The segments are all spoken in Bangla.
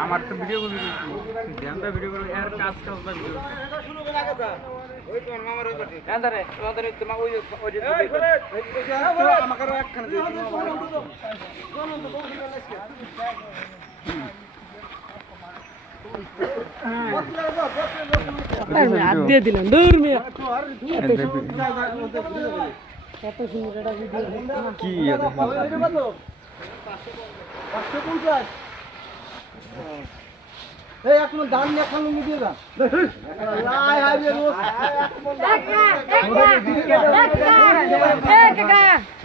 আমার তো ভিডিও করে ধ্যানটা ভিডিও করে এর কাজ কাজ না ভিডিও শুরু করে আগে যা ওই তোমার মামার ওই পাটি আন্দারে তোমাদের তোমার ওই ওই আমাকে একখানে দিয়ে দিলাম দূর মিয়া কত সুন্দর একটা ভিডিও কি এই এখন দাম নিয়ে খালু দিয়ে দাও লাই হাই রোজ কাকা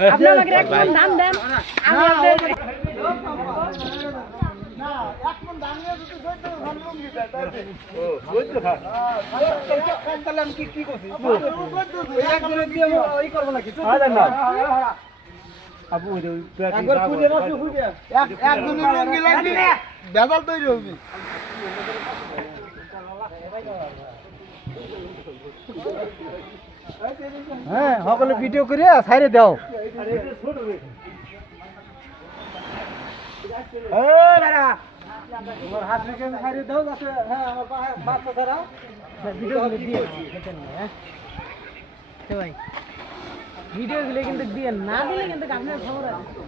আপনি আমাকে একদম দাম দেন আমি আপনাদের না এখন দাম নিয়ে যদি কইতে ভালো দিতে তাইতে ও কইতে থাক তাহলে আমি কি করছি একজনে দিয়ে ওই করব নাকি হয় না আপু ওই একবার খুঁজে রাখো খুঁজে একজনের লঙ্গি লাগবে বেজাল তৈরি হবে হ্যাঁ সকলে ভিডিও করে সাইডে দাও তোমার হাত রেখে সাইডে দাও যাতে হ্যাঁ আমার বাচ্চা ছাড়াও ভিডিও দিয়ে ভাই ভিডিও গুলো কিন্তু দিয়ে না দিলে কিন্তু আপনার খবর আছে